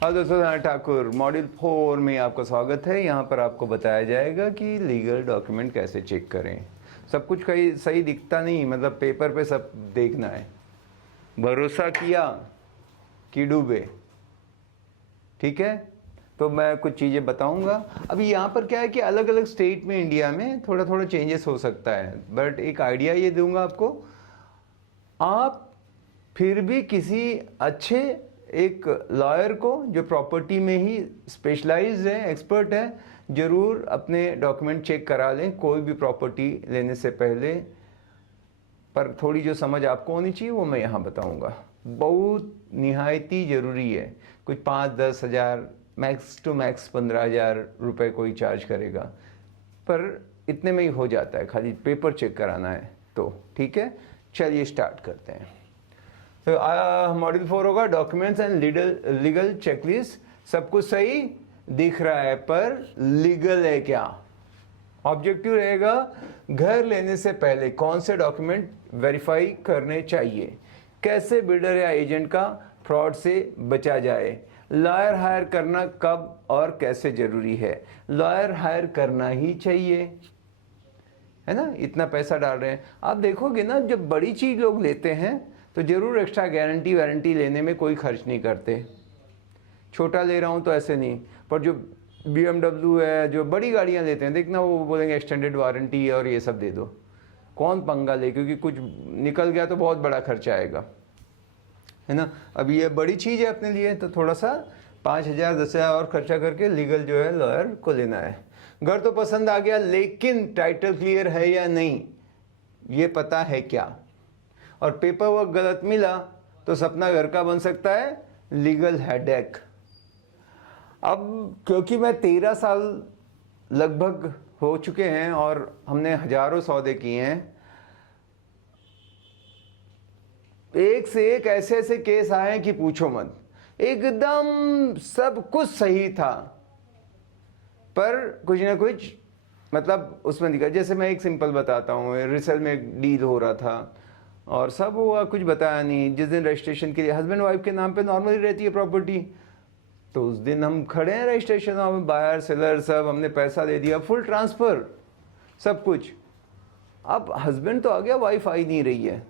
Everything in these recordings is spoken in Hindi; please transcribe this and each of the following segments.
हेलो दोस्तों, मैं ठाकुर मॉड्यूल 4 में आपका स्वागत है। यहाँ पर आपको बताया जाएगा कि लीगल डॉक्यूमेंट कैसे चेक करें। सब कुछ कहीं सही दिखता नहीं, मतलब पेपर पे सब देखना है। भरोसा किया कि डूबे। ठीक है, तो मैं कुछ चीज़ें बताऊंगा। अभी यहाँ पर क्या है कि अलग अलग स्टेट में इंडिया में थोड़ा थोड़ा चेंजेस हो सकता है, बट एक आइडिया ये दूंगा आपको। आप फिर भी किसी अच्छे एक लॉयर को जो प्रॉपर्टी में ही स्पेशलाइज्ड है, एक्सपर्ट है, ज़रूर अपने डॉक्यूमेंट चेक करा लें कोई भी प्रॉपर्टी लेने से पहले। पर थोड़ी जो समझ आपको होनी चाहिए वो मैं यहाँ बताऊँगा। बहुत निहायती ज़रूरी है। कुछ 5-10 हज़ार, मैक्स टू मैक्स 15,000 रुपये कोई चार्ज करेगा, पर इतने में ही हो जाता है, खाली पेपर चेक कराना है। तो ठीक है, चलिए स्टार्ट करते हैं। तो मॉड्यूल 4 होगा डॉक्यूमेंट्स एंड लीगल चेकलिस्ट। सब कुछ सही दिख रहा है, पर लीगल है क्या? ऑब्जेक्टिव रहेगा घर लेने से पहले कौन से डॉक्यूमेंट वेरीफाई करने चाहिए, कैसे बिल्डर या एजेंट का फ्रॉड से बचा जाए, लॉयर हायर करना कब और कैसे जरूरी है। लॉयर हायर करना ही चाहिए, है ना? इतना पैसा डाल रहे हैं। आप देखोगे ना, जब बड़ी चीज़ लोग लेते हैं तो ज़रूर एक्स्ट्रा गारंटी वारंटी लेने में कोई खर्च नहीं करते। छोटा ले रहा हूँ तो ऐसे नहीं, पर जो BMW है, जो बड़ी गाड़ियाँ लेते हैं, देखना वो बोलेंगे एक्सटेंडेड वारंटी और ये सब दे दो। कौन पंगा ले, क्योंकि कुछ निकल गया तो बहुत बड़ा खर्चा आएगा, है ना? अब ये बड़ी चीज़ है अपने लिए, तो थोड़ा सा 5,000 10,000 और खर्चा करके लीगल जो है लॉयर को लेना है। घर तो पसंद आ गया, लेकिन टाइटल क्लियर है या नहीं ये पता है क्या? और पेपर वर्क गलत मिला तो सपना घर का बन सकता है, लीगल हेडेक। अब क्योंकि मैं 13 साल लगभग हो चुके हैं और हमने हजारों सौदे किए हैं, एक से एक ऐसे ऐसे केस आए कि पूछो मत। एकदम सब कुछ सही था, पर कुछ ना कुछ मतलब उसमें दिखा। जैसे मैं एक सिंपल बताता हूँ, रिसेल में एक डील हो रहा था और सब हुआ, कुछ बताया नहीं। जिस दिन रजिस्ट्रेशन के लिए हस्बैंड वाइफ के नाम पे नॉर्मली रहती है प्रॉपर्टी, तो उस दिन हम खड़े हैं रजिस्ट्रेशन में, बायर सेलर सब, हमने पैसा दे दिया, फुल ट्रांसफ़र सब कुछ। अब हस्बैंड तो आ गया, वाइफ आई नहीं रही है।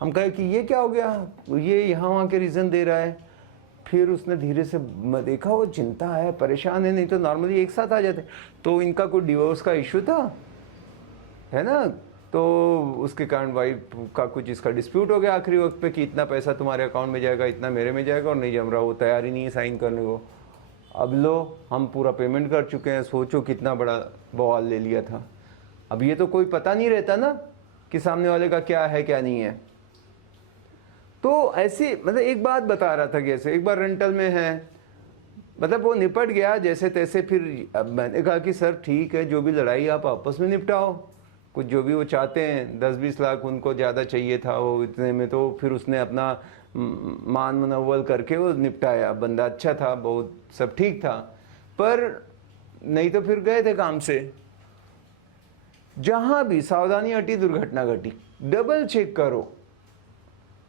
हम कहे कि ये क्या हो गया, ये यहाँ वहाँ के रीज़न दे रहा है। फिर उसने धीरे से देखा वो चिंता है, परेशान है, नहीं तो नॉर्मली एक साथ आ जाते। तो इनका कोई डिवोर्स का इशू था, है ना? तो उसके कारण वाइफ का कुछ इसका डिस्प्यूट हो गया आखिरी वक्त पे कि इतना पैसा तुम्हारे अकाउंट में जाएगा, इतना मेरे में जाएगा, और नहीं जम रहा, वो तैयार ही नहीं है साइन करने को। अब लो, हम पूरा पेमेंट कर चुके हैं, सोचो कितना बड़ा बवाल ले लिया था। अब ये तो कोई पता नहीं रहता ना कि सामने वाले का क्या है क्या नहीं है। तो ऐसे मतलब एक बात बता रहा था कि ऐसे एक बार रेंटल में है, मतलब वो निपट गया जैसे तैसे। फिर अब मैंने कहा कि सर ठीक है, जो भी लड़ाई आप आपस में निपटाओ, कुछ जो भी वो चाहते हैं, 10-20 लाख उनको ज़्यादा चाहिए था वो इतने में, तो फिर उसने अपना मान मनव्वल करके वो निपटाया। बंदा अच्छा था, बहुत सब ठीक था, पर नहीं तो फिर गए थे काम से। जहाँ भी सावधानी हटी दुर्घटना घटी। डबल चेक करो।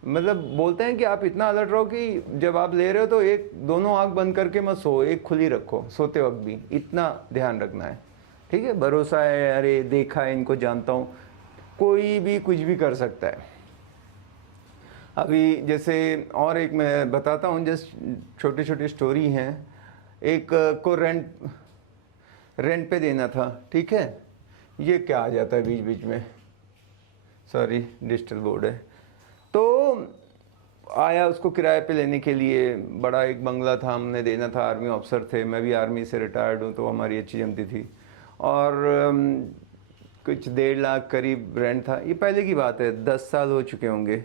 मतलब बोलते हैं कि आप इतना अलर्ट रहो कि जब आप ले रहे हो तो एक दोनों आंख बंद करके मत सो, एक खुली रखो सोते वक्त भी, इतना ध्यान रखना है। ठीक है, भरोसा है, अरे देखा है इनको, जानता हूँ, कोई भी कुछ भी कर सकता है। अभी जैसे और एक मैं बताता हूँ, जस्ट छोटी छोटी स्टोरी हैं। एक को रेंट पे देना था, ठीक है? ये क्या आ जाता है बीच बीच में, सॉरी डिजिटल बोर्ड है। तो आया उसको किराए पे लेने के लिए, बड़ा एक बंगला था, हमने देना था, आर्मी ऑफिसर थे, मैं भी आर्मी से रिटायर्ड हूँ, तो हमारी अच्छी जमती थी। और कुछ 1.5 लाख करीब रेंट था। ये पहले की बात है, 10 साल हो चुके होंगे।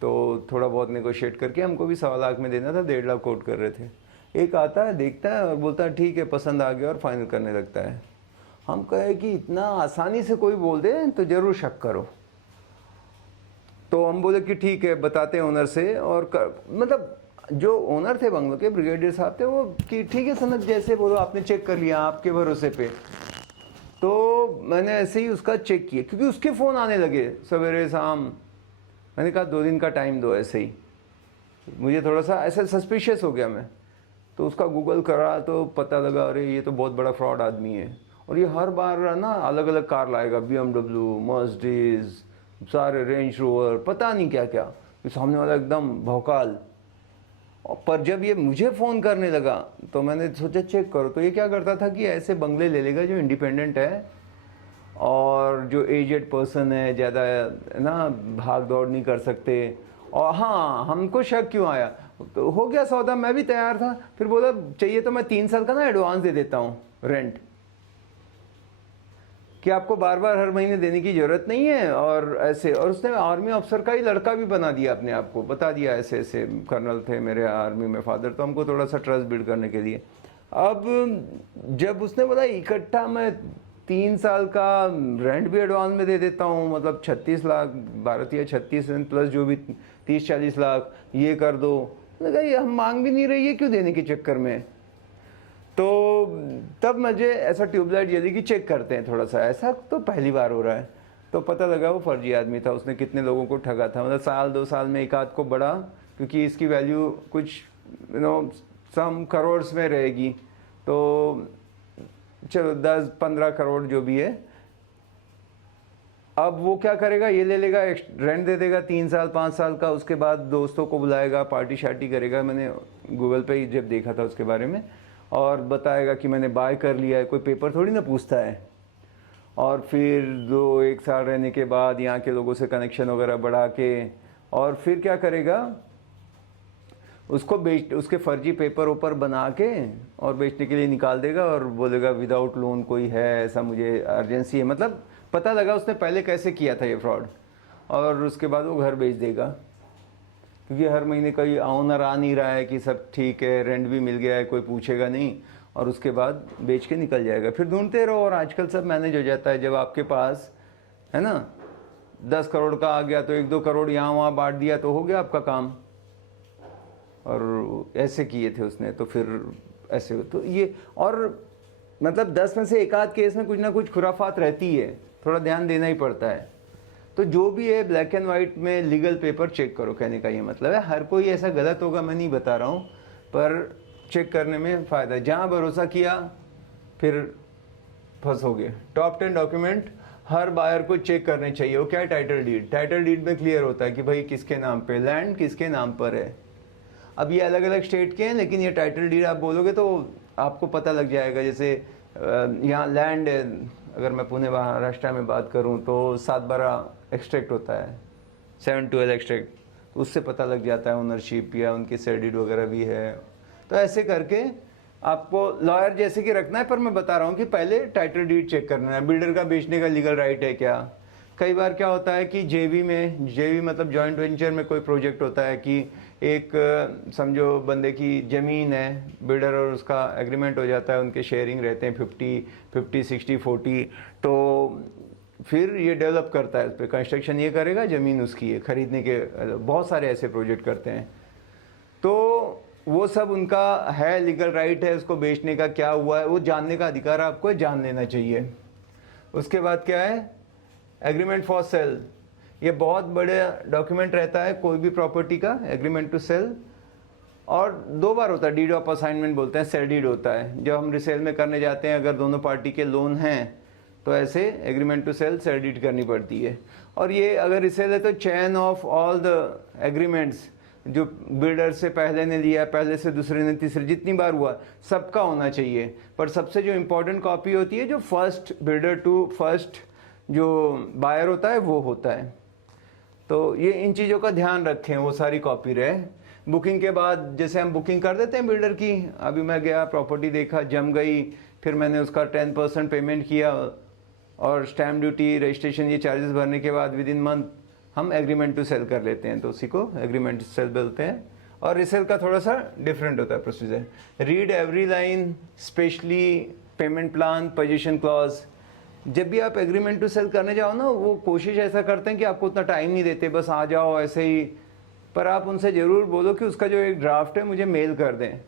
तो थोड़ा बहुत नेगोशिएट करके हमको भी 1.25 लाख में देना था, 1.5 लाख कोट कर रहे थे। एक आता है, देखता है और बोलता है ठीक है, पसंद आ गया, और फाइनल करने लगता है। हम कहे कि इतना आसानी से कोई बोल दे तो ज़रूर शक करो। तो हम बोले कि ठीक है, बताते हैं ओनर से। और मतलब जो ओनर थे बंगलो के, ब्रिगेडियर साहब थे, वो कि ठीक है सनत, जैसे बोलो, आपने चेक कर लिया आपके भरोसे पे। तो मैंने ऐसे ही उसका चेक किया, क्योंकि उसके फ़ोन आने लगे सवेरे शाम। मैंने कहा 2 दिन का टाइम दो। ऐसे ही मुझे थोड़ा सा ऐसा सस्पिशियस हो गया मैं। तो उसका गूगल करा तो पता लगा अरे ये तो बहुत बड़ा फ्रॉड आदमी है। और ये हर बार ना अलग अलग कार लाएगा, BMW, मर्सिडीज, सारे रेंज रोवर, पता नहीं क्या क्या, तो सामने वाला एकदम भौकाल। पर जब ये मुझे फ़ोन करने लगा तो मैंने सोचा चेक करो, तो ये क्या करता था कि ऐसे बंगले ले लेगा जो इंडिपेंडेंट है और जो एजेड पर्सन है, ज़्यादा ना भाग दौड़ नहीं कर सकते। और हाँ, हमको शक क्यों आया, तो हो गया सौदा, मैं भी तैयार था। फिर बोला चाहिए तो मैं 3 साल का ना एडवांस दे देता हूँ रेंट, कि आपको बार बार हर महीने देने की ज़रूरत नहीं है। और ऐसे, और उसने आर्मी अफसर का ही लड़का भी बना दिया अपने आप को, बता दिया ऐसे ऐसे कर्नल थे मेरे आर्मी में फादर, तो हमको थोड़ा सा ट्रस्ट बिल्ड करने के लिए। अब जब उसने बोला इकट्ठा मैं 3 साल का रेंट भी एडवांस में दे देता हूँ, मतलब 36 लाख भारतीय, 36 प्लस जो भी 30-40 लाख ये कर दो, लगा ये हम मांग भी नहीं रही है, क्यों देने के चक्कर में। तो तब मुझे ऐसा ट्यूबलाइट जली कि चेक करते हैं थोड़ा सा, ऐसा तो पहली बार हो रहा है। तो पता लगा वो फर्जी आदमी था, उसने कितने लोगों को ठगा था, मतलब साल 2 साल में एक आध को बढ़ा, क्योंकि इसकी वैल्यू कुछ सम करोड़ में रहेगी। तो चलो 10-15 करोड़ जो भी है। अब वो क्या करेगा, ये ले लेगा, रेंट दे देगा 3 साल 5 साल का, उसके बाद दोस्तों को बुलाएगा, पार्टी शार्टी करेगा। मैंने गूगल पे ही जब देखा था उसके बारे में, और बताएगा कि मैंने बाय कर लिया है, कोई पेपर थोड़ी ना पूछता है। और फिर 2-1 साल रहने के बाद यहाँ के लोगों से कनेक्शन वगैरह बढ़ा के, और फिर क्या करेगा, उसको उसके फर्जी पेपर ऊपर बना के और बेचने के लिए निकाल देगा, और बोलेगा विदाउट लोन कोई है ऐसा, मुझे अर्जेंसी है। मतलब पता लगा उसने पहले कैसे किया था ये फ्रॉड, और उसके बाद वो घर बेच देगा, क्योंकि हर महीने कोई ऑनर आ नहीं रहा है कि सब ठीक है, रेंट भी मिल गया है, कोई पूछेगा नहीं, और उसके बाद बेच के निकल जाएगा। फिर ढूंढते रहो, और आजकल सब मैनेज हो जाता है। जब आपके पास है ना 10 करोड़ का आ गया तो 1-2 करोड़ यहाँ वहाँ बांट दिया तो हो गया आपका काम। और ऐसे किए थे उसने, तो फिर ऐसे तो ये, और मतलब 10 में से एक आध केस में कुछ ना कुछ खुराफात रहती है, थोड़ा ध्यान देना ही पड़ता है। तो जो भी है ब्लैक एंड वाइट में लीगल पेपर चेक करो, कहने का ये मतलब है। हर कोई ऐसा गलत होगा मैं नहीं बता रहा हूँ, पर चेक करने में फ़ायदा है। जहाँ भरोसा किया फिर फंसोगे। टॉप 10 डॉक्यूमेंट हर बायर को चेक करने चाहिए। वो क्या है, टाइटल डीड। टाइटल डीड में क्लियर होता है कि भाई किसके नाम पे लैंड, किसके नाम पर है। अब ये अलग अलग स्टेट के हैं, लेकिन ये टाइटल डीड आप बोलोगे तो आपको पता लग जाएगा। जैसे यहाँ लैंड, अगर मैं पुणे महाराष्ट्र में बात करूँ तो 7/12 एक्सट्रैक्ट होता है, 7/12 एक्सट्रैक्ट, तो उससे पता लग जाता है ओनरशिप या उनकी शेयर डीड वगैरह भी है। तो ऐसे करके आपको लॉयर जैसे कि रखना है, पर मैं बता रहा हूँ कि पहले टाइटल डीड चेक करना है। बिल्डर का बेचने का लीगल राइट है क्या। कई बार क्या होता है कि जेवी में, जेवी मतलब जॉइंट वेंचर में कोई प्रोजेक्ट होता है कि एक समझो बंदे की ज़मीन है, बिल्डर और उसका एग्रीमेंट हो जाता है, उनके शेयरिंग रहते हैं 50-50, 60-40। तो फिर ये डेवलप करता है, उस पर कंस्ट्रक्शन ये करेगा, ज़मीन उसकी है, खरीदने के बहुत सारे ऐसे प्रोजेक्ट करते हैं। तो वो सब उनका है, लीगल राइट है उसको बेचने का, क्या हुआ है वो जानने का अधिकार आपको जान लेना चाहिए। उसके बाद क्या है, एग्रीमेंट फॉर सेल। ये बहुत बड़े डॉक्यूमेंट रहता है कोई भी प्रॉपर्टी का, एग्रीमेंट टू सेल। और 2 बार होता है, डीड ऑफ असाइनमेंट बोलते हैं, सेल डीड होता है। जब हम रिसेल में करने जाते हैं, अगर दोनों पार्टी के लोन हैं तो ऐसे agreement to sell, sale deed करनी पड़ती है। और ये अगर रिसेल है तो chain of all the agreements, जो बिल्डर से पहले ने लिया, पहले से दूसरे ने, तीसरे, जितनी बार हुआ सबका होना चाहिए। पर सबसे जो इम्पोर्टेंट कॉपी होती है, जो फर्स्ट बिल्डर टू फर्स्ट जो बायर होता है वो होता है। तो ये इन चीज़ों का ध्यान रखें, वो सारी कॉपी रहे। बुकिंग के बाद जैसे हम बुकिंग कर देते हैं बिल्डर की, अभी मैं गया, प्रॉपर्टी देखा, जम गई, फिर मैंने उसका 10% पेमेंट किया, और स्टैम्प ड्यूटी, रजिस्ट्रेशन, ये चार्जेस भरने के बाद विद इन मंथ हम एग्रीमेंट टू सेल कर लेते हैं, तो उसी को एग्रीमेंट टू सेल बोलते हैं। और रिसेल का थोड़ा सा डिफरेंट होता है procedure. Read every line, specially payment plan, position clause. जब भी आप एग्रीमेंट टू सेल करने जाओ ना, वो कोशिश ऐसा करते हैं कि आपको उतना टाइम नहीं देते, बस आ जाओ ऐसे ही। पर आप उनसे ज़रूर बोलो कि उसका जो एक ड्राफ्ट है मुझे मेल कर दें,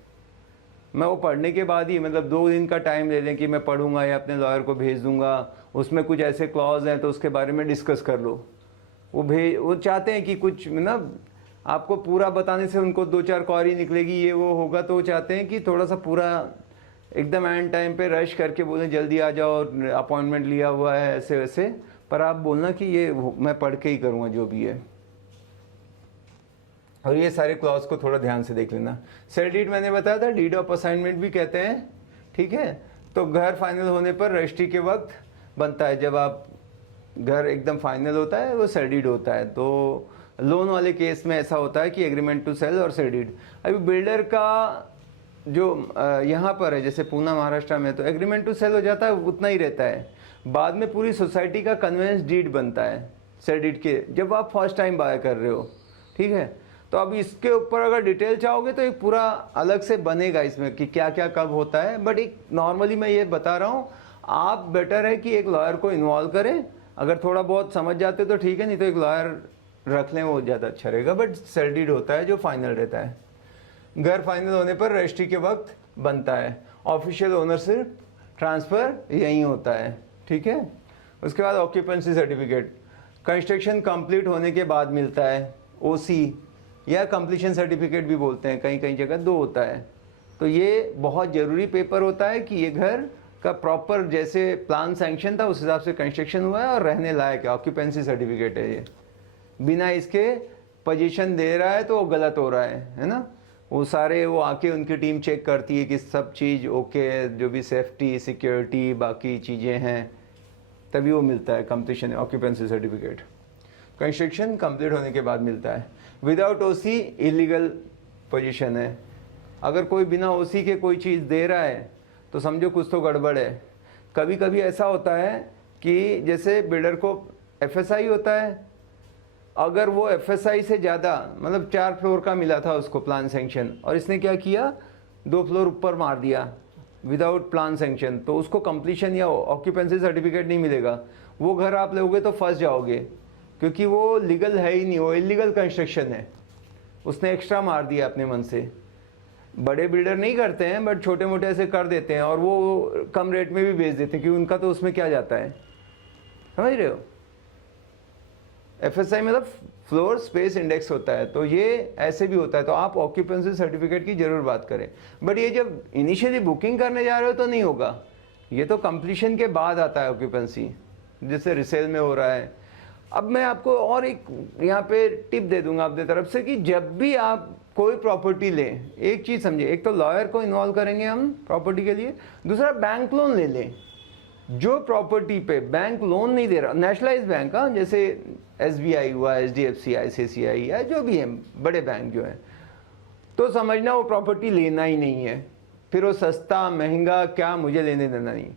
मैं वो पढ़ने के बाद ही, मतलब 2 दिन का टाइम ले लें कि मैं पढ़ूंगा या अपने लॉयर को भेज दूंगा, उसमें कुछ ऐसे क्लॉज हैं तो उसके बारे में डिस्कस कर लो। वो चाहते हैं कि कुछ मतलब आपको पूरा बताने से उनको 2-4 क्वारी निकलेगी, ये वो होगा, तो वो चाहते हैं कि थोड़ा सा पूरा एकदम एंड टाइम पे रश करके बोलें जल्दी आ जाओ, अपॉइंटमेंट लिया हुआ है, ऐसे वैसे। पर आप बोलना कि ये मैं पढ़ के ही करूँगा जो भी है। और ये सारे क्लॉज को थोड़ा ध्यान से देख लेना। सेल डीड मैंने बताया था, डीड ऑफ असाइनमेंट भी कहते हैं, ठीक है। तो घर फाइनल होने पर रजिस्ट्री के वक्त बनता है, जब आप घर एकदम फाइनल होता है वो सेल डीड होता है। तो लोन वाले केस में ऐसा होता है कि एग्रीमेंट टू सेल और सेल डीड। अभी बिल्डर का जो यहाँ पर है, जैसे पूना महाराष्ट्र में, तो एग्रीमेंट टू सेल हो जाता है, उतना ही रहता है। बाद में पूरी सोसाइटी का कन्वेंस डीड बनता है सेल डीड के, जब आप फर्स्ट टाइम बाय कर रहे हो, ठीक है। तो अब इसके ऊपर अगर डिटेल चाहोगे तो एक पूरा अलग से बनेगा इसमें कि क्या क्या कब होता है। बट एक नॉर्मली मैं ये बता रहा हूँ, आप बेटर है कि एक लॉयर को इन्वॉल्व करें। अगर थोड़ा बहुत समझ जाते तो ठीक है, नहीं तो एक लॉयर रख लें, वो ज़्यादा अच्छा रहेगा। बट सेल डीड होता है जो फाइनल रहता है। घर फाइनल होने पर रजिस्ट्री के वक्त बनता है। ऑफिशियल ओनरशिप ट्रांसफ़र यहीं होता है, ठीक है। उसके बाद ऑक्यूपेंसी सर्टिफिकेट कंस्ट्रक्शन कंप्लीट होने के बाद मिलता है। ओसी या कंप्लीशन सर्टिफिकेट भी बोलते हैं, कहीं कहीं जगह 2 होता है। तो ये बहुत ज़रूरी पेपर होता है कि ये घर का प्रॉपर जैसे प्लान सैंक्शन था उस हिसाब से कंस्ट्रक्शन हुआ है और रहने लायक है। ऑक्यूपेंसी सर्टिफिकेट है ये। बिना इसके पोजीशन दे रहा है तो वो गलत हो रहा है ना। वो सारे वो आके उनकी टीम चेक करती है कि सब चीज़ ओके है, जो भी सेफ्टी सिक्योरिटी बाकी चीज़ें हैं, तभी वो मिलता है completion occupancy certificate. Construction complete होने के बाद मिलता है। विदाउट ओसी इलीगल पोजीशन है। अगर कोई बिना ओसी के कोई चीज़ दे रहा है तो समझो कुछ तो गड़बड़ है। कभी कभी ऐसा होता है कि जैसे बिल्डर को एफएसआई होता है, अगर वो एफएसआई से ज़्यादा मतलब 4 फ्लोर का मिला था उसको प्लान सेंक्शन, और इसने क्या किया 2 फ्लोर ऊपर मार दिया विदाउट प्लान सेंक्शन, तो उसको कंप्लीशन या ऑक्यूपेंसी सर्टिफिकेट नहीं मिलेगा। वो घर आप लोगे तो फंस जाओगे, क्योंकि वो लीगल है ही नहीं, वो इलीगल कंस्ट्रक्शन है। उसने एक्स्ट्रा मार दिया अपने मन से। बड़े बिल्डर नहीं करते हैं, बट छोटे मोटे ऐसे कर देते हैं, और वो कम रेट में भी बेच देते हैं, क्योंकि उनका तो उसमें क्या जाता है, समझ रहे हो। एफएसआई मतलब फ्लोर स्पेस इंडेक्स होता है, तो ये ऐसे भी होता है। तो आप ऑक्यूपेंसी सर्टिफिकेट की जरूर बात करें। बट ये जब इनिशियली बुकिंग करने जा रहे हो तो नहीं होगा, ये तो कंप्लीशन के बाद आता है ऑक्यूपेंसी, जैसे रिसेल में हो रहा है। अब मैं आपको और एक यहाँ पे टिप दे दूंगा अपनी तरफ से कि जब भी आप कोई प्रॉपर्टी लें, एक चीज़ समझिए, एक तो लॉयर को इन्वॉल्व करेंगे हम प्रॉपर्टी के लिए, दूसरा बैंक लोन ले लें। जो प्रॉपर्टी पे बैंक लोन नहीं दे रहा, नेशनलाइज बैंक, हाँ, जैसे एसबीआई हुआ, एचडीएफसी, आईसीआईसीआई या जो भी है बड़े बैंक जो हैं, तो समझना वो प्रॉपर्टी लेना ही नहीं है। फिर वो सस्ता महंगा क्या, मुझे लेने देना नहीं।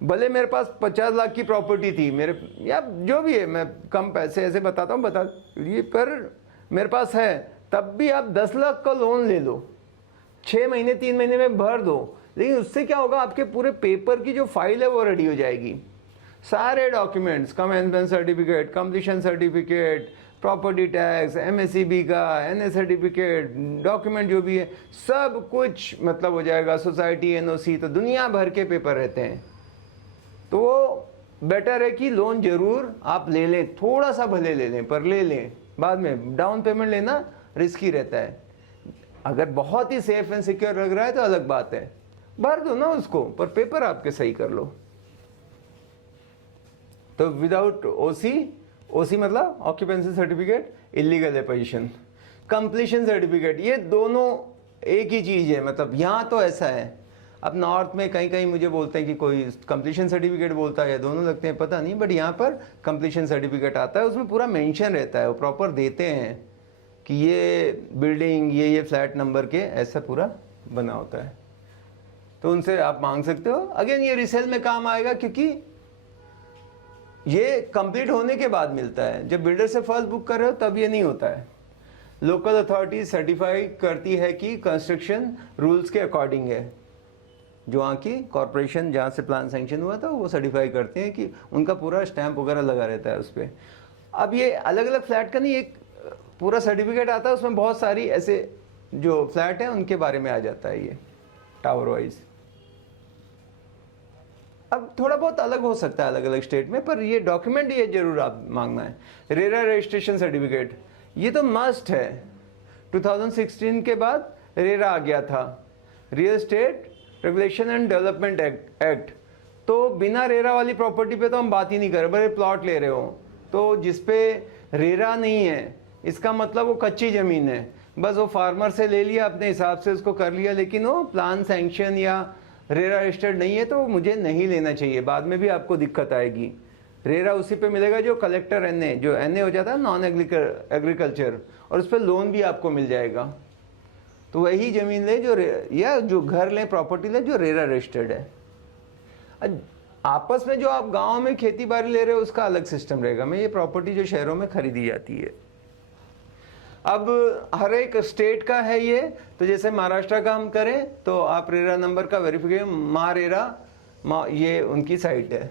भले मेरे पास 50 लाख की प्रॉपर्टी थी मेरे, या जो भी है, मैं कम पैसे ऐसे बताता हूँ बता ये, पर मेरे पास है, तब भी आप 10 लाख का लोन ले लो, 6 महीने 3 महीने में भर दो। लेकिन उससे क्या होगा, आपके पूरे पेपर की जो फाइल है वो रेडी हो जाएगी। सारे documents, commencement certificate, completion certificate, property tax, MSEB का, एनए सर्टिफिकेट, डॉक्यूमेंट जो भी है, सब कुछ मतलब हो जाएगा। सोसाइटी एनओसी, तो दुनिया भर के पेपर रहते हैं। तो वो बेटर है कि लोन जरूर आप ले लें, थोड़ा सा भले ले लें, पर ले लें। बाद में डाउन पेमेंट लेना रिस्की रहता है। अगर बहुत ही सेफ एंड सिक्योर लग रहा है तो अलग बात है, भर दो ना उसको, पर पेपर आपके सही कर लो। तो विदाउट ओसी, ओसी मतलब ऑक्यूपेंसी सर्टिफिकेट इलीगल है पोजीशन। कंप्लीशन सर्टिफिकेट, ये दोनों एक ही चीज़ है। मतलब यहाँ तो ऐसा है, अब नॉर्थ में कहीं कहीं मुझे बोलते हैं कि कोई कंप्लीशन सर्टिफिकेट बोलता है या दोनों लगते हैं, पता नहीं, बट यहाँ पर कंप्लीशन सर्टिफिकेट आता है, उसमें पूरा मेंशन रहता है, वो प्रॉपर देते हैं कि ये बिल्डिंग ये फ्लैट नंबर के ऐसा पूरा बना होता है। तो उनसे आप मांग सकते हो। अगेन ये रिसेल में काम आएगा, क्योंकि ये कंप्लीट होने के बाद मिलता है। जब बिल्डर से फर्स्ट बुक कर रहे हो तब ये नहीं होता है। लोकल अथॉरिटी सर्टिफाई करती है कि कंस्ट्रक्शन रूल्स के अकॉर्डिंग है। जो वहाँ की कॉरपोरेशन जहाँ से प्लान सैंक्शन हुआ था वो सर्टिफाई करते हैं कि उनका पूरा स्टैंप वगैरह लगा रहता है उस पर। अब ये अलग अलग फ्लैट का नहीं, एक पूरा सर्टिफिकेट आता है, उसमें बहुत सारी ऐसे जो फ्लैट हैं उनके बारे में आ जाता है ये टावर वाइज। अब थोड़ा बहुत अलग हो सकता है अलग अलग स्टेट में, पर ये डॉक्यूमेंट ये जरूर आप मांगना है। रेरा रजिस्ट्रेशन सर्टिफिकेट, ये तो मस्ट है। 2016 के बाद रेरा आ गया था, real estate regulation and development act. तो बिना रेरा वाली प्रॉपर्टी पे तो हम बात ही नहीं कर रहे। बड़े प्लॉट ले रहे हो तो जिसपे रेरा नहीं है, इसका मतलब वो कच्ची ज़मीन है, बस वो फार्मर से ले लिया, अपने हिसाब से उसको कर लिया, लेकिन वो प्लान सैंक्शन या रेरा रजिस्टर्ड नहीं है, तो मुझे नहीं लेना चाहिए। बाद में भी आपको दिक्कत आएगी। रेरा उसी पे मिलेगा जो कलेक्टर एनए, जो एनए हो जाता है नॉन एग्रीकल्चर, और उस पर लोन भी आपको मिल जाएगा। तो वही ज़मीन ले जो या जो घर लें, प्रॉपर्टी लें जो रेरा रजिस्टर्ड है। आपस में जो आप गांव में खेती बाड़ी ले रहे हो उसका अलग सिस्टम रहेगा। मैं ये प्रॉपर्टी जो शहरों में खरीदी जाती है, अब हर एक स्टेट का है ये। तो जैसे महाराष्ट्र का हम करें तो आप रेरा नंबर का वेरिफिकेशन, महारेरा ये उनकी साइट है।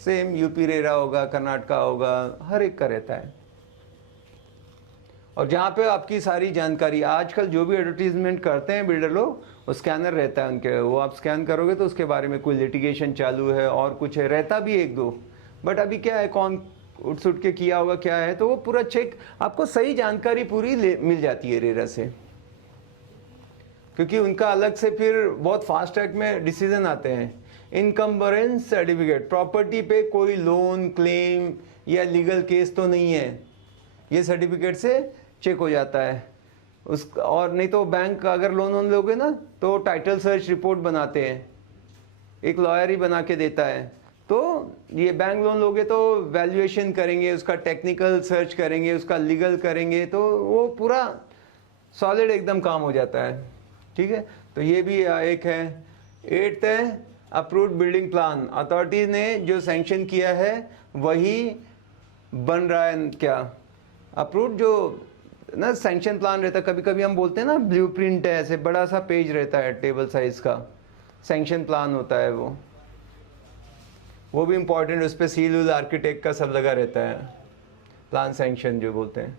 सेम यूपी रेरा होगा, कर्नाटक होगा, हर एक का रहता है। और जहाँ पे आपकी सारी जानकारी, आजकल जो भी एडवर्टीजमेंट करते हैं बिल्डर लोग, वो स्कैनर रहता है उनके, वो आप स्कैन करोगे तो उसके बारे में कोई लिटिगेशन चालू है और कुछ है, रहता भी एक दो, बट अभी क्या है, कौन उठ सुट के किया होगा क्या है, तो वो पूरा चेक, आपको सही जानकारी पूरी मिल जाती है रेरा से। क्योंकि उनका अलग से फिर बहुत फास्ट ट्रैक में डिसीजन आते हैं। इनकम्बरेंस सर्टिफिकेट, प्रॉपर्टी पे कोई लोन क्लेम या लीगल केस तो नहीं है, ये सर्टिफिकेट से चेक हो जाता है उस। और नहीं तो बैंक अगर लोन लोगे ना तो टाइटल सर्च रिपोर्ट बनाते हैं, एक लॉयर ही बना के देता है। तो ये बैंक लोन लोगे तो वैल्यूएशन करेंगे, उसका टेक्निकल सर्च करेंगे, उसका लीगल करेंगे, तो वो पूरा सॉलिड एकदम काम हो जाता है। ठीक है, तो ये भी एक है। 8th है अप्रूव्ड बिल्डिंग प्लान, अथॉरिटी ने जो सैंक्शन किया है वही बन रहा है। क्या अप्रूव्ड जो ना सैंक्शन प्लान रहता है, कभी कभी हम बोलते हैं ना ब्लूप्रिंट है, ऐसे बड़ा सा पेज रहता है टेबल साइज का, सैंक्शन प्लान होता है वो भी इम्पोर्टेंट, उस पर सील उल आर्किटेक्ट का सब लगा रहता है, प्लान सैंक्शन जो बोलते हैं।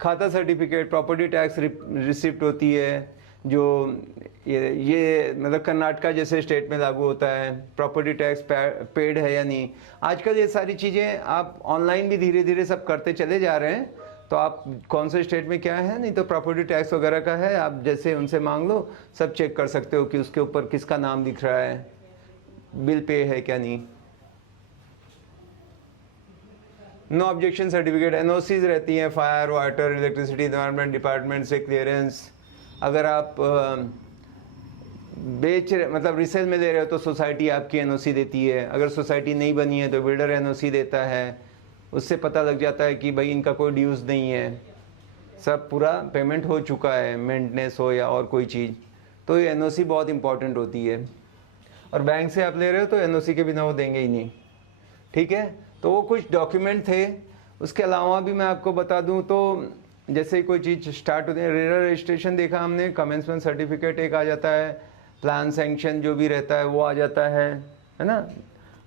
खाता सर्टिफिकेट, प्रॉपर्टी टैक्स रिसिप्ट होती है, जो ये मतलब कर्नाटका जैसे स्टेट में लागू होता है, प्रॉपर्टी टैक्स पेड है या नहीं। आजकल ये सारी चीज़ें आप ऑनलाइन भी धीरे धीरे सब करते चले जा रहे हैं, तो आप कौन से स्टेट में क्या है, नहीं तो प्रॉपर्टी टैक्स वगैरह का है, आप जैसे उनसे मांग लो, सब चेक कर सकते हो कि उसके ऊपर किसका नाम दिख रहा है, बिल पे है क्या नहीं। नो ऑब्जेक्शन सर्टिफिकेट, एनओसीज रहती हैं, fire, water, electricity, environment department से क्लियरेंस। अगर आप मतलब रिसेल में ले रहे हो तो सोसाइटी आपकी एनओसी देती है, अगर सोसाइटी नहीं बनी है तो बिल्डर एनओसी देता है, उससे पता लग जाता है कि भाई इनका कोई ड्यूज नहीं है, सब पूरा पेमेंट हो चुका है, मेंटेनेंस हो या और कोई चीज़, तो ये एनओसी बहुत इंपॉर्टेंट होती है। और बैंक से आप ले रहे हो तो एनओसी के बिना वो देंगे ही नहीं। ठीक है, तो वो कुछ डॉक्यूमेंट थे। उसके अलावा भी मैं आपको बता दूं तो जैसे कोई चीज़ स्टार्ट होती है, रेरा रजिस्ट्रेशन देखा हमने, कमेंसमेंट सर्टिफिकेट एक आ जाता है, प्लान सैंक्शन जो भी रहता है वो आ जाता है ना।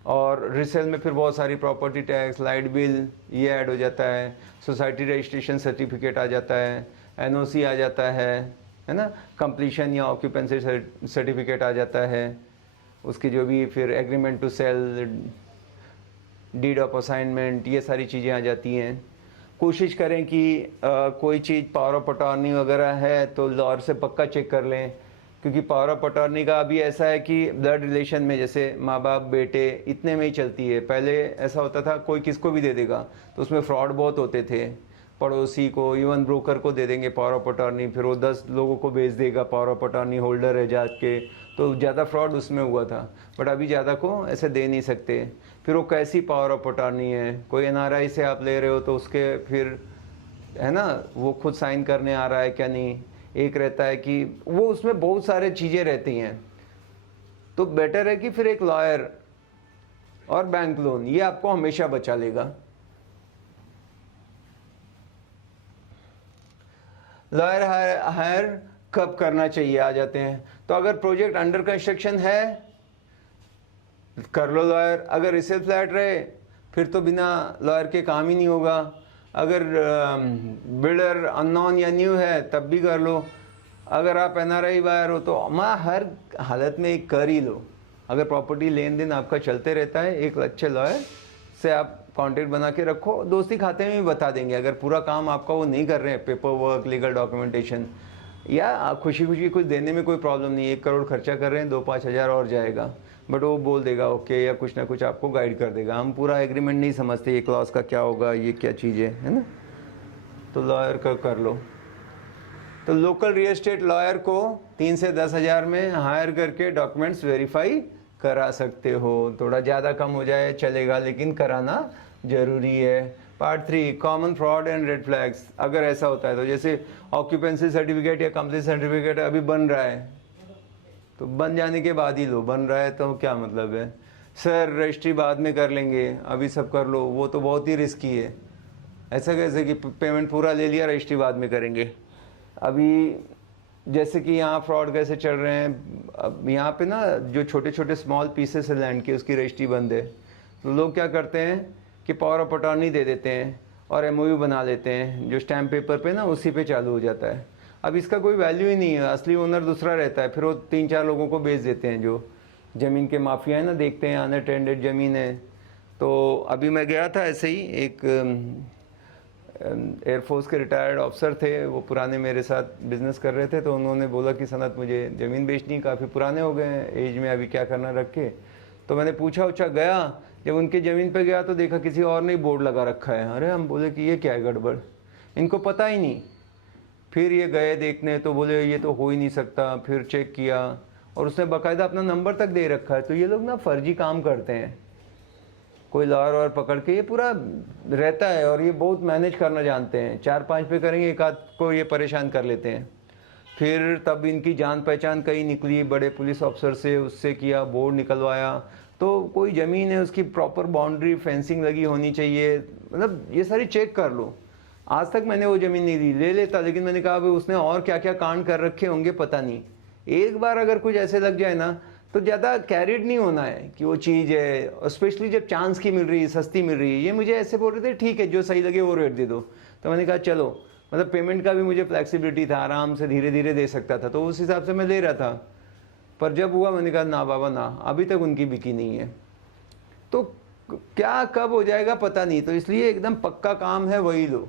और रिसेल में फिर बहुत सारी प्रॉपर्टी टैक्स, लाइट बिल ये ऐड हो जाता है, सोसाइटी रजिस्ट्रेशन सर्टिफिकेट आ जाता है, एनओसी आ जाता है ना, कंप्लीशन या ऑक्यूपेंसी सर्टिफिकेट आ जाता है, उसकी जो भी फिर agreement to sell, deed of assignment, ये सारी चीज़ें आ जाती हैं। कोशिश करें कि कोई चीज़ पावर ऑफ अटॉर्नी वगैरह है तो लॉयर से पक्का चेक कर लें, क्योंकि पावर ऑफ अटॉर्नी का अभी ऐसा है कि ब्लड रिलेशन में जैसे माँ बाप बेटे इतने में ही चलती है। पहले ऐसा होता था कोई किसको भी दे देगा, तो उसमें फ्रॉड बहुत होते थे, पड़ोसी को, इवन ब्रोकर को दे देंगे पावर ऑफ अटॉर्नी, फिर वो 10 लोगों को भेज देगा पावर ऑफ अटॉर्नी होल्डर है जाके, तो ज़्यादा फ्रॉड उसमें हुआ था। बट अभी ज़्यादा को ऐसे दे नहीं सकते। फिर वो कैसी पावर ऑफ अटॉर्नी है, कोई एनआरआई से आप ले रहे हो तो उसके फिर है ना वो खुद साइन करने आ रहा है क्या नहीं, एक रहता है कि वो उसमें बहुत सारे चीज़ें रहती हैं। तो बेटर है कि फिर एक लॉयर और बैंक लोन, ये आपको हमेशा बचा लेगा। लॉयर हायर कब करना चाहिए आ जाते हैं, तो अगर प्रोजेक्ट अंडर कंस्ट्रक्शन है कर लो लॉयर, अगर रिसेल फ्लैट रहे फिर तो बिना लॉयर के काम ही नहीं होगा, अगर बिल्डर अननोन या न्यू है तब भी कर लो, अगर आप एनआरआई बायर हो तो मैं हर हालत में एक कर ही लो। अगर प्रॉपर्टी लेन देन आपका चलते रहता है, एक अच्छे लॉयर से आप कांटेक्ट बना के रखो, दोस्ती खाते में भी बता देंगे। अगर पूरा काम आपका वो नहीं कर रहे हैं, पेपर वर्क, लीगल डॉक्यूमेंटेशन, या खुशी खुशी कुछ देने में कोई प्रॉब्लम नहीं, 1 करोड़ खर्चा कर रहे हैं, 2-5 हज़ार और जाएगा, बट वो बोल देगा ओके, या कुछ ना कुछ आपको गाइड कर देगा। हम पूरा एग्रीमेंट नहीं समझते, ये क्लॉज का क्या होगा, ये क्या चीज़ है ना, तो लॉयर का कर लो। तो लोकल रियल एस्टेट लॉयर को 3 से 10 हज़ार में हायर करके डॉक्यूमेंट्स वेरीफाई करा सकते हो। थोड़ा ज़्यादा कम हो जाए चलेगा, लेकिन कराना ज़रूरी है। Part 3, common fraud and red flags. अगर ऐसा होता है तो जैसे ऑक्यूपेंसी सर्टिफिकेट या कंप्लीट सर्टिफिकेट अभी बन रहा है, तो बन जाने के बाद ही लो। बन रहा है तो क्या मतलब है, सर रजिस्ट्री बाद में कर लेंगे, अभी सब कर लो, वो तो बहुत ही रिस्की है। ऐसा कैसे कि पेमेंट पूरा ले लिया, रजिस्ट्री बाद में करेंगे। अभी जैसे कि यहाँ फ्रॉड कैसे चल रहे हैं, अब यहाँ पे ना जो छोटे छोटे स्मॉल पीसेस है लैंड के, उसकी रजिस्ट्री बंद है, तो लोग क्या करते हैं कि पावर ऑफ अटॉर्नी दे देते हैं और एमओयू बना लेते हैं, जो स्टैम्प पेपर पे ना उसी पे चालू हो जाता है। अब इसका कोई वैल्यू ही नहीं है, असली ओनर दूसरा रहता है, फिर वो 3-4 लोगों को बेच देते हैं, जो ज़मीन के माफिया है ना, देखते हैं अनअटेंडेड ज़मीन है। तो अभी मैं गया था ऐसे ही, एक एयरफोर्स के रिटायर्ड ऑफिसर थे, वो पुराने मेरे साथ बिज़नेस कर रहे थे, तो उन्होंने बोला कि सनत मुझे ज़मीन बेचनी, काफ़ी पुराने हो गए हैं एज में, अभी क्या करना रख के। तो मैंने पूछा गया, जब उनके ज़मीन पे गया तो देखा किसी और ने बोर्ड लगा रखा है। अरे हम बोले कि ये क्या है गड़बड़, इनको पता ही नहीं। फिर ये गए देखने, तो बोले ये तो हो ही नहीं सकता। फिर चेक किया और उसने बाकायदा अपना नंबर तक दे रखा है। तो ये लोग ना फर्जी काम करते हैं, कोई लॉयर और पकड़ के ये पूरा रहता है, और ये बहुत मैनेज करना जानते हैं। 4-5 पे करेंगे, एक आध को ये परेशान कर लेते हैं। फिर तब इनकी जान पहचान कहीं निकली, बड़े पुलिस ऑफिसर से, उससे किया, बोर्ड निकलवाया। तो कोई ज़मीन है उसकी प्रॉपर बाउंड्री फेंसिंग लगी होनी चाहिए, मतलब ये सारी चेक कर लो। आज तक मैंने वो ज़मीन नहीं दी, ले लेता, लेकिन मैंने कहा भाई उसने और क्या क्या कांड कर रखे होंगे पता नहीं। एक बार अगर कुछ ऐसे लग जाए ना, तो ज़्यादा कैरिड नहीं होना है कि वो चीज़ है, और स्पेशली जब चांस की मिल रही है, सस्ती मिल रही है। ये मुझे ऐसे बोल रहे थे ठीक है जो सही लगे वो रेट दे दो, तो मैंने कहा चलो, मतलब पेमेंट का भी मुझे फ्लेक्सिबिलिटी था, आराम से धीरे धीरे दे सकता था, तो उस हिसाब से मैं ले रहा था। पर जब हुआ मैंने कहा ना बाबा ना, अभी तक उनकी बिकी नहीं है। तो क्या कब हो जाएगा पता नहीं, तो इसलिए एकदम पक्का काम है वही लो।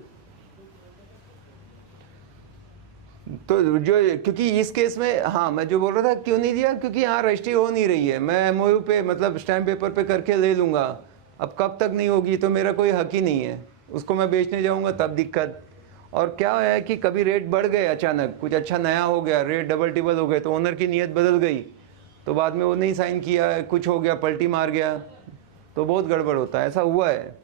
तो जो, क्योंकि इस केस में, हाँ मैं जो बोल रहा था क्यों नहीं दिया, क्योंकि यहाँ रजिस्ट्री हो नहीं रही है। मैं एमओयू पे मतलब स्टैम्प पेपर पे करके ले लूँगा, अब कब तक नहीं होगी, तो मेरा कोई हक ही नहीं है। उसको मैं बेचने जाऊँगा तब दिक्कत। और क्या है कि कभी रेट बढ़ गए अचानक, कुछ अच्छा नया हो गया, रेट डबल टिबल हो गए, तो ओनर की नीयत बदल गई, तो बाद में वो नहीं साइन किया, कुछ हो गया, पलटी मार गया, तो बहुत गड़बड़ होता है। ऐसा हुआ है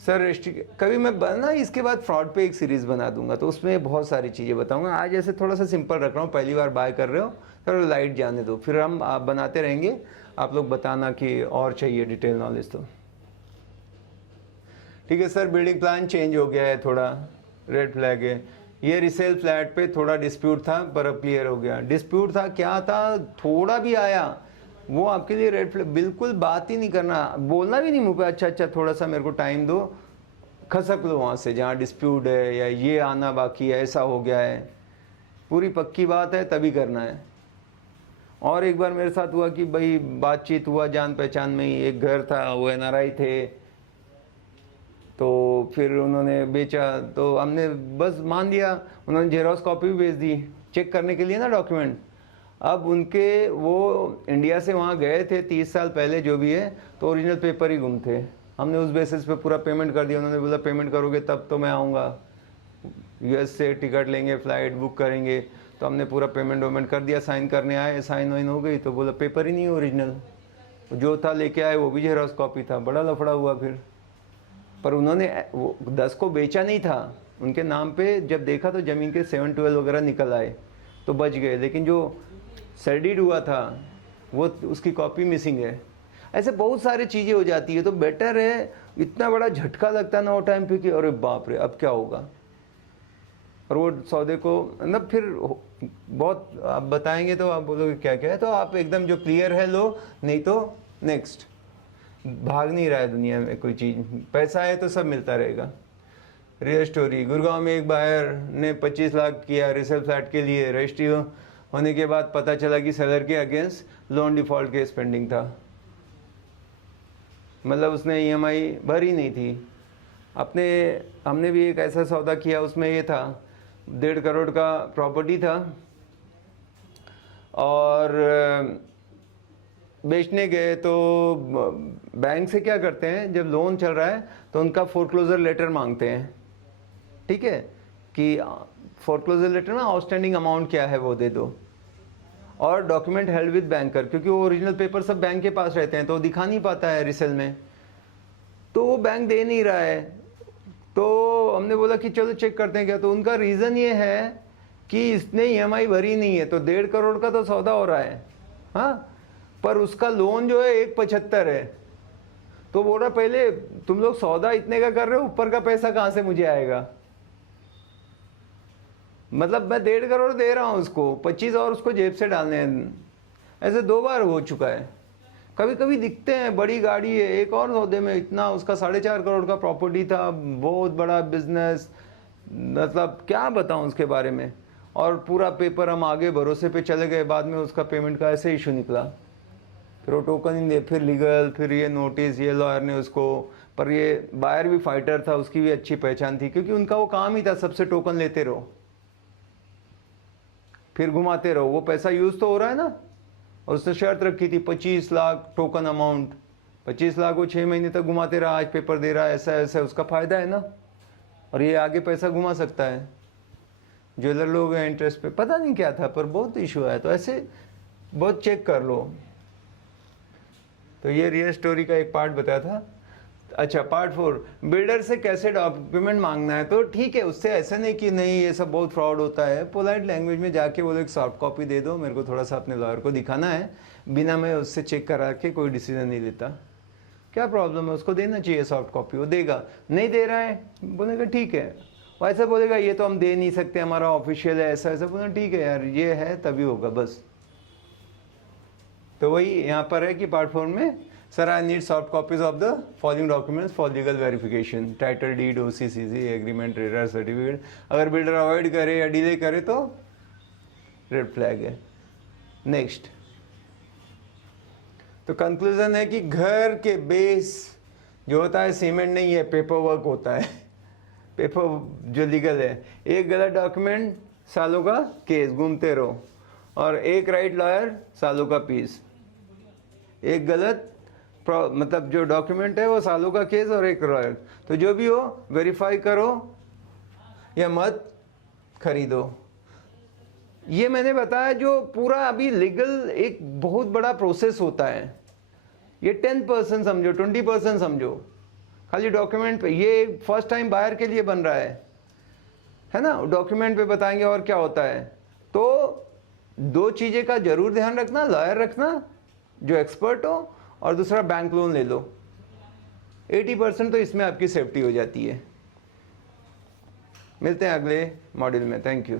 सर। रजिस्ट्री कभी मैं बना, इसके बाद फ्रॉड पे एक सीरीज़ बना दूंगा, तो उसमें बहुत सारी चीज़ें बताऊंगा। आज ऐसे थोड़ा सा सिंपल रख रहा हूँ, पहली बार बाय कर रहे हो, थोड़ा लाइट जाने दो, फिर हम आप बनाते रहेंगे, आप लोग बताना कि और चाहिए डिटेल नॉलेज तो। ठीक है सर, बिल्डिंग प्लान चेंज हो गया है, थोड़ा रेड फ्लैग है। ये रिसेल फ्लैट पे थोड़ा डिस्प्यूट था, पर अब क्लियर हो गया। डिस्प्यूट था, क्या था, थोड़ा भी आया वो आपके लिए रेड फ्लैग। बिल्कुल बात ही नहीं करना, बोलना भी नहीं मुँह पे, अच्छा अच्छा थोड़ा सा मेरे को टाइम दो, खसक लो वहाँ से जहाँ डिस्प्यूट है, या ये आना बाकी है, ऐसा हो गया है, पूरी पक्की बात है तभी करना है। और एक बार मेरे साथ हुआ कि भाई बातचीत हुआ जान पहचान में ही, एक घर था, वो एनआरआई थे, तो फिर उन्होंने बेचा, तो हमने बस मान लिया। उन्होंने जेरॉक्स कॉपी भी भेज दी चेक करने के लिए ना डॉक्यूमेंट। अब उनके वो इंडिया से वहाँ गए थे 30 साल पहले जो भी है, तो ओरिजिनल पेपर ही गुम थे। हमने उस बेसिस पे पूरा पेमेंट कर दिया। उन्होंने बोला पेमेंट करोगे तब तो मैं आऊँगा, यूएस से टिकट लेंगे, फ़्लाइट बुक करेंगे। तो हमने पूरा पेमेंट वेमेंट कर दिया, साइन करने आए, साइन वाइन हो गई, तो बोला पेपर ही नहीं ओरिजिनल, जो था लेके आए वो भी जेरॉक्स कॉपी था। बड़ा लफड़ा हुआ फिर। पर उन्होंने वो 10 को बेचा नहीं था, उनके नाम पे जब देखा तो ज़मीन के 7-12 वगैरह निकल आए, तो बच गए। लेकिन जो सर्डिड हुआ था वो उसकी कॉपी मिसिंग है। ऐसे बहुत सारी चीज़ें हो जाती है, तो बेटर है। इतना बड़ा झटका लगता है ना वो टाइम पे कि अरे बाप रे अब क्या होगा, और वो सौदे को मतलब फिर बहुत आप बताएंगे तो आप बोलोगे क्या क्या है, तो आप एकदम जो क्लियर है लो, नहीं तो नेक्स्ट। भाग नहीं रहा है दुनिया में कोई चीज़, पैसा है तो सब मिलता रहेगा। रियल स्टोरी, गुड़गांव में एक बायर ने 25 लाख किया रिसेल फ्लैट के लिए। रजिस्ट्री होने के बाद पता चला कि सेलर के against loan default case pending था। मतलब उसने ईएमआई भरी नहीं थी। हमने भी एक ऐसा सौदा किया, उसमें ये था 1.5 करोड़ का प्रॉपर्टी था और बेचने गए तो बैंक से क्या करते हैं, जब लोन चल रहा है तो उनका फोरक्लोजर लेटर मांगते हैं, ठीक है, कि फोरक्लोजर लेटर में आउटस्टैंडिंग अमाउंट क्या है वो दे दो, और डॉक्यूमेंट हेल्ड विद बैंकर, क्योंकि वो ओरिजिनल पेपर सब बैंक के पास रहते हैं तो दिखा नहीं पाता है रिसेल में, तो वो बैंक दे नहीं रहा है। तो हमने बोला कि चलो चेक करते हैं क्या, तो उनका रीज़न ये है कि इसने ईएमआई भरी नहीं है, तो 1.5 करोड़ का तो सौदा हो रहा है, हाँ, पर उसका लोन जो है 1.75 है। तो बोल रहा पहले तुम लोग सौदा इतने का कर रहे हो, ऊपर का पैसा कहाँ से मुझे आएगा, मतलब मैं 1.5 करोड़ दे रहा हूँ उसको, 25 और उसको जेब से डालने हैं। ऐसे 2 बार हो चुका है। कभी कभी दिखते हैं बड़ी गाड़ी है, एक और सौदे में इतना उसका 4.5 करोड़ का प्रॉपर्टी था, बहुत बड़ा बिजनेस, मतलब क्या बताऊं उसके बारे में, और पूरा पेपर हम आगे भरोसे पे चले गए, बाद में उसका पेमेंट का ऐसे इशू निकला, फिर वो टोकन ही दे, फिर लीगल, फिर ये नोटिस, ये लॉयर ने उसको, पर ये बायर भी फाइटर था, उसकी भी अच्छी पहचान थी, क्योंकि उनका वो काम ही था सबसे टोकन लेते रहो फिर घुमाते रहो, वो पैसा यूज तो हो रहा है ना। और उसने शर्त रखी थी 25 लाख टोकन अमाउंट, 25 लाख वो 6 महीने तक घुमाते रहा, आज पेपर दे रहा है, ऐसा ऐसा, उसका फायदा है ना, और ये आगे पैसा घुमा सकता है। ज्वेलर लोग हैं इंटरेस्ट पे, पता नहीं क्या था, पर बहुत इशू आया, तो ऐसे बहुत चेक कर लो। तो ये रियल स्टोरी का एक पार्ट बताया था। अच्छा, पार्ट 4, बिल्डर से कैसे डॉक्यूमेंट मांगना है। तो ठीक है, उससे ऐसा नहीं कि नहीं ये सब बहुत फ्रॉड होता है, पोलाइट लैंग्वेज में जाके बोलो एक सॉफ्ट कॉपी दे दो, मेरे को थोड़ा सा अपने लॉयर को दिखाना है, बिना मैं उससे चेक करा के कोई डिसीजन नहीं लेता। क्या प्रॉब्लम है, उसको देना चाहिए सॉफ्ट कॉपी, वो देगा। नहीं दे रहा है, बोलेगा ठीक है, वो ऐसा बोलेगा ये तो हम दे नहीं सकते, हमारा ऑफिशियल है, ऐसा ऐसा, बोला ठीक है यार, ये है तभी होगा बस। तो वही यहाँ पर है कि पार्ट 4 में, sir I need soft copies of the following documents for legal verification, title deed, OC CC, agreement, रेडर सर्टिफिकेट। अगर बिल्डर अवॉइड करे या डिले करे तो रेड फ्लैग है। नेक्स्ट, तो कंक्लूजन है कि घर के बेस जो होता है सीमेंट नहीं है, पेपर वर्क होता है, पेपर जो लीगल है। एक गलत डॉक्यूमेंट सालों का केस, घूमते रहो, और एक राइट लॉयर सालों का पीस। एक गलत मतलब जो डॉक्यूमेंट है वो सालों का केस, और एक लॉयर। तो जो भी हो वेरीफाई करो या मत खरीदो। ये मैंने बताया जो पूरा अभी लीगल एक बहुत बड़ा प्रोसेस होता है, ये 10% समझो, 20% समझो खाली डॉक्यूमेंट पे। ये फर्स्ट टाइम बायर के लिए बन रहा है ना, डॉक्यूमेंट पे बताएंगे और क्या होता है। तो 2 चीज़ें का जरूर ध्यान रखना, लॉयर रखना जो एक्सपर्ट हो, और दूसरा बैंक लोन ले लो। 80% तो इसमें आपकी सेफ्टी हो जाती है। मिलते हैं अगले मॉड्यूल में, थैंक यू।